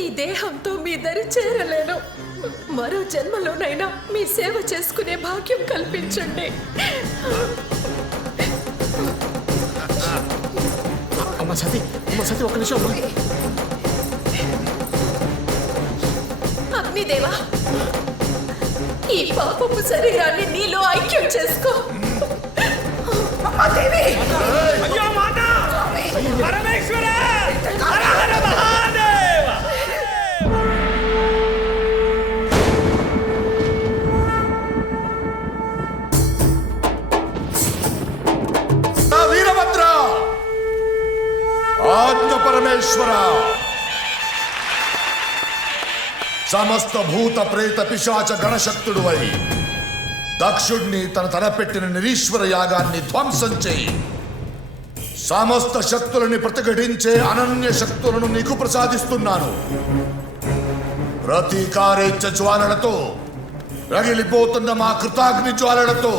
ఈ దేహంతో మీ దరి చేరలేను. మరో జన్మలోనైనా మీ సేవ చేసుకునే భాగ్యం కల్పించండి. అమ్మ సతీ ఒక నిమిషం అమ్మా. అగ్నిదేవా, ఈ పాపపు శరీరాన్ని నీలో ఐక్యం చేసుకో. అయ్యో మాత! పరమేశ్వర! హర హర మహాదేవ! వీరభద్ర, ఆజ్ఞ పరమేశ్వర. సమస్త భూత ప్రేత పిశాచ గణశక్తుడువై దక్షుణ్ణి తన తలపెట్టిన నిరీశ్వర యాగాన్ని ధ్వంసం చేయి. సమస్త శక్తులని ప్రతిఘటించే అనన్య శక్తులను నీకు ప్రసాదిస్తున్నాను. ప్రతీకారేచ్ఛ జ్వాలలతో రగిలిపోతున్న మా కృతాగ్ని జ్వాలలతో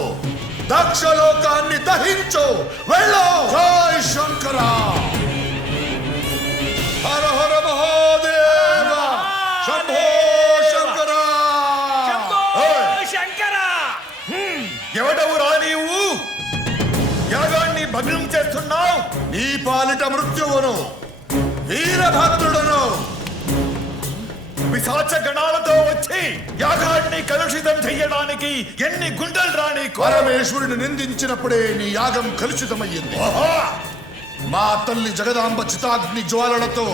దక్షలోకాన్ని దహించు. వెళ్ళు. జై శంకర. హర హర మహాదేవ. శంభో శంకర. శంకర! ఎవడవురా నీవు? యాగాన్ని భగ్నం చేస్తున్నావు. నీ పాలిట మృత్యువును, వీరభద్రుడును పిశాచ గణాలతో వచ్చి యాగాన్ని కలుషితం చెయ్యడానికి ఎన్ని గుండెలు రాని పరమేశ్వరుని నిందించినప్పుడే నీ యాగం కలుషితమయ్యింది. మా తల్లి జగదాంబ చితాగ్ని జ్వాలలతో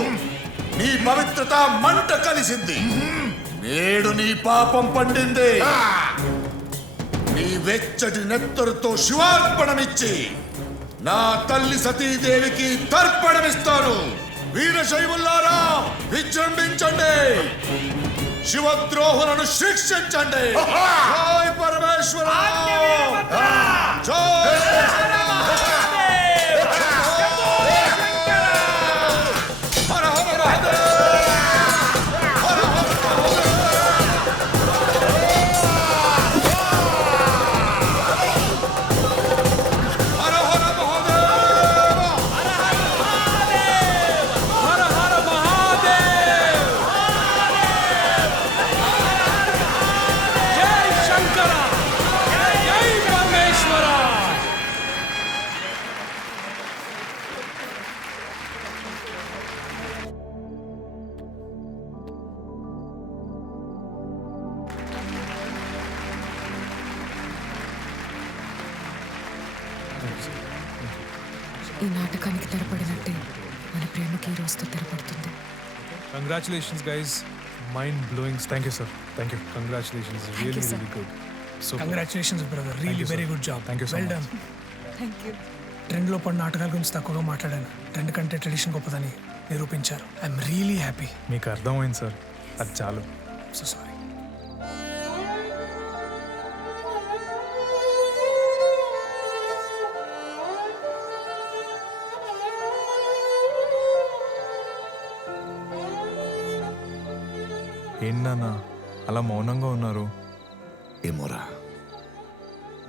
నీ పవిత్రత మంట కలిసింది. నేడు నీ పాపం పండింది. నీ వెచ్చటి నెత్తరుతో శివార్పణమిచ్చి నా తల్లి సతీదేవికి తర్పణమిస్తాను. వీరశైవులారా, విజృంభించండి. శివద్రోహులను శిక్షించండి. జై పరమేశ్వర. జై ఈ నాటకానికి తెరపడినట్టే మన ప్రేమకి ఈ రోజుతో తెరపడుతుంది. Congratulations, guys. Mind blowing. Thank you, sir. Thank you. Congratulations. Really, sir. really good. So congratulations brother, really very good job. Thank you so well much. Done. Thank you. ట్రెండ్లో పడిన నాటకాల గురించి తక్కువగా మాట్లాడాను. ట్రెండ్ కంటే ట్రెడిషన్ గొప్పదని నిరూపించారు. I'm really happy. మీకు అర్థమైంది సార్, అది చాలు. So sorry. ఏంటన్నా అలా మౌనంగా ఉన్నారు? ఏమోరా,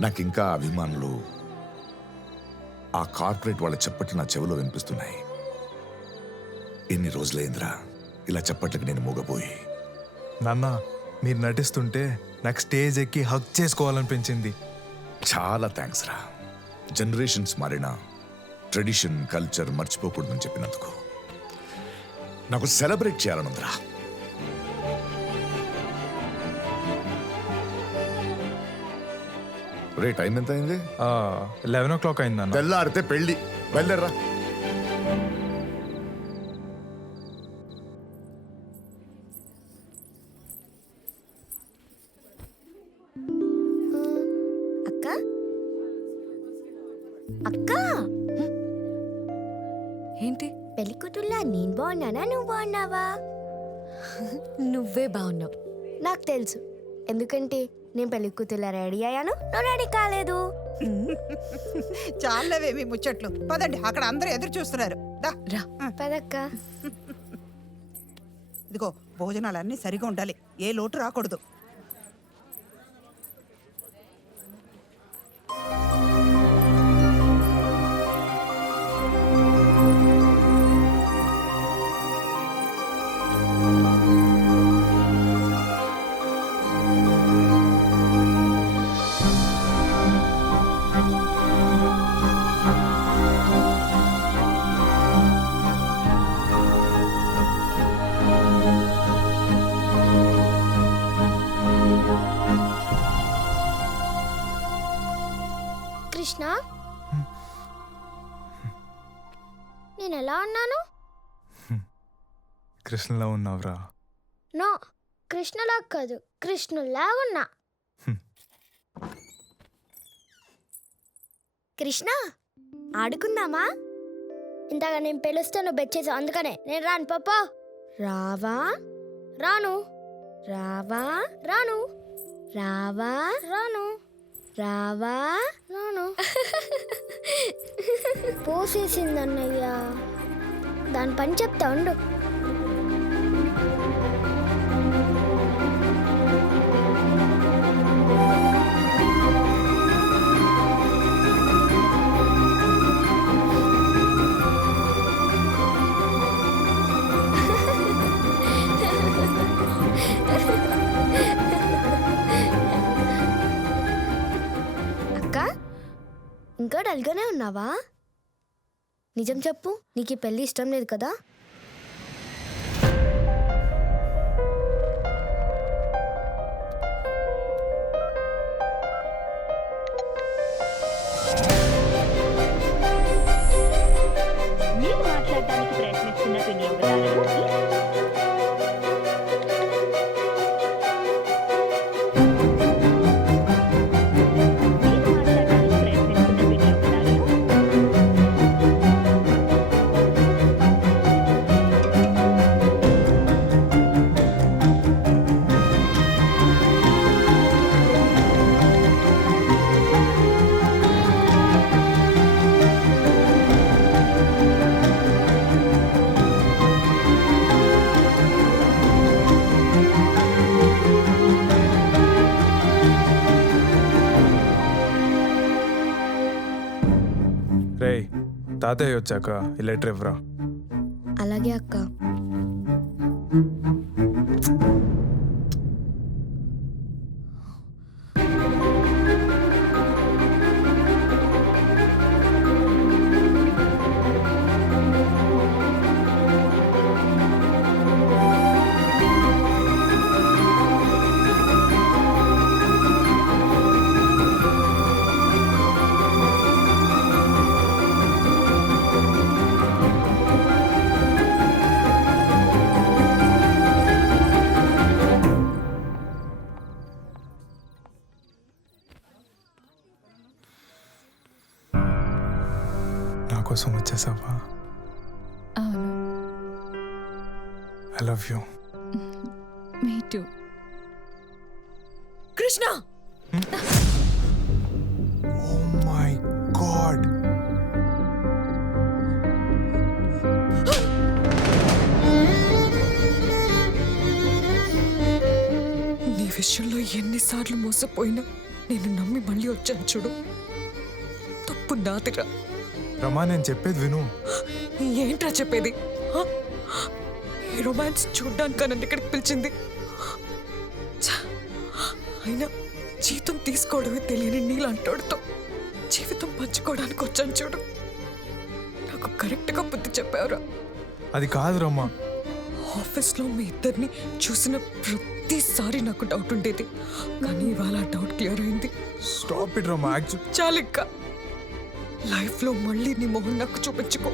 నాకింకా అభిమానులు ఆ కార్పొరేట్ వాళ్ళ చప్పట్లు నా చెవిలో వినిపిస్తున్నాయి. ఎన్ని రోజులైందిరా ఇలా చప్పట్లకి నేను మూగపోయి. నాన్న, మీరు నటిస్తుంటే నాకు స్టేజ్ ఎక్కి హక్ చేసుకోవాలనిపించింది. చాలా థ్యాంక్స్ రా. జనరేషన్స్ మారినా ట్రెడిషన్ కల్చర్ మర్చిపోకూడదని చెప్పినందుకు. నాకు సెలబ్రేట్ చేయాలనుందిరా. రే, టైం ఎంత అయింది? 11 o'clock అయింది నాన్న. తెల్లారితే పెళ్ళి. బయలుదేరరా. అక్క అక్క, ఏంటి? పెళ్లి కూతుర్లా నేను బాగున్నానా, నువ్వు బాగున్నావా? నువ్వే బాగున్నావు. నాకు తెలుసు, ఎందుకంటే నేను పెళ్లి కూతుర్లా రెడీ అయ్యాను, నువ్వు రెడీ కాలేదు. చాలేవేమి ముచ్చట్లు, పదండి, అక్కడ అందరూ ఎదురు చూస్తున్నారు. దా రా. పదక్క. ఇదిగో, భోజనాలన్నీ సరిగా ఉండాలి, ఏ లోటు రాకూడదు. అన్నాను? కృష్ణలో ఉన్నావురా. నో, కృష్ణలా కాదు, కృష్ణులా ఉన్నా. కృష్ణ, ఆడుకుందామా? ఇంతగా నేను పిలుస్తే నువ్వు బెచ్చేసావు, అందుకనే నేను రాను. పాపా రావా? రాను. రావా? రాను. రావా? రాను. రావా? రాను. పోసేసిందన్నయ్యా. దాని పని చెప్తా ఉండు. అక్క, ఇంకా డల్గానే ఉన్నావా? నిజం చెప్పు, నీకు ఈ పెళ్ళి ఇష్టం లేదు కదా? మీరు మాట్లాడడానికి ప్రయత్నిస్తున్న వినియోగదారులు రేయ్, తాతయ్య వచ్చాక ఈ లెటర్ ఇవ్వరా. అలాగే అక్క. నా కోసం వచ్చేసావా? అవును, I love you. Me too. Krishna, oh my God. నీ విషయంలో ఎన్నిసార్లు మోసపోయినా నేను నమ్మి మళ్ళీ వచ్చాను చూడు. తప్పు నాదిరా. రమా, నేను చెప్పేది విను. ఏంట్రా చెప్పేది? హ? ఈ రొమాన్స్ చూడ్డానికి నన్ను ఇక్కడికి పిలిచింది. ఛ! అయినా జీతం తీసుకోవడమే తెలియని నీళ్ళంటోడితో జీవితం పంచుకోవడానికి వచ్చాను చూడు. నాకు కరెక్ట్గా బుద్ధి చెప్పావురా. అది కాదు రమా. ఆఫీస్లో మీ ఇద్దరిని చూసిన ప్రతిసారి నాకు డౌట్ ఉండేది, కానీ ఇవాళ డౌట్ క్లియర్ అయింది. స్టాప్ ఇట్ రమా. చాలిక్క, లైఫ్లో మళ్ళీ నీ మొహం నాకు చూపించుకో.